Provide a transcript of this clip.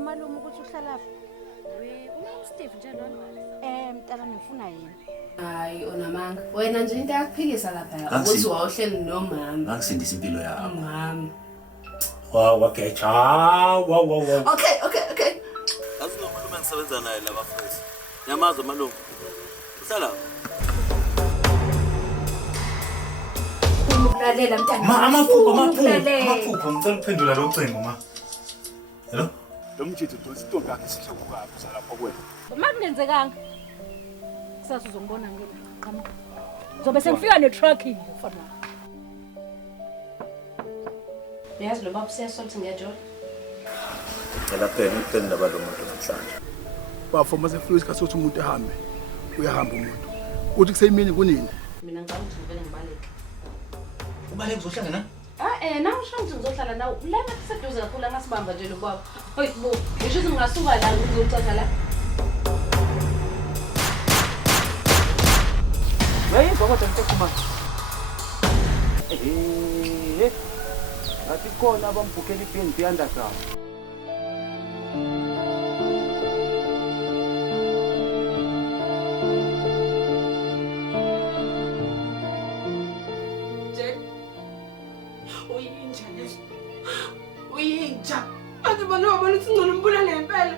umalume ukuthi uhlala phi? Steve njalo. Mntana ngifuna yini? Hayi onamanga. Wena nje into yakuphikisa lapha ukuthi wawuhleli nomama. Ngangisindisa impilo yakho. Mama. Okay, cha. Okay. Asinomalume ngisebenza naye laba mfowethu. Nyamazo malume. Usala. Lalela mntana. Amaphupho. Ngicela ukuphendula lo cingo ma. Hello? Lo mjitho dositonga yakhe sihloko kabi salapha kuwena. Makungenzekanga. Kusasa uzongibona ngini? Qhamuka. Zobe sengifika netruck ile mfana. Yazi lo baba siyasothi ngejola. Ngicela phela ngiphendula balo muntu namhlanje. Bafoma sefika isikhathi sokuthi umuntu ehambe. Uyahamba umuntu. Uthi kusemini kunini? Mina ngicela ukuthi ngivele ngibaleke. Ubale kuzohlangana? Na usho ukuthi ngizohlala nawe. Lana kuseduze kakhulu angasibamba nje lo baba. Hayibo, ngisho ukuthi ngingasuka la ngizocatha la. Hey, baba tantekhuma. Ngathi khona abambukela iBnB underground. Uyinja. Manje balo balo singcono mbulale ngempela.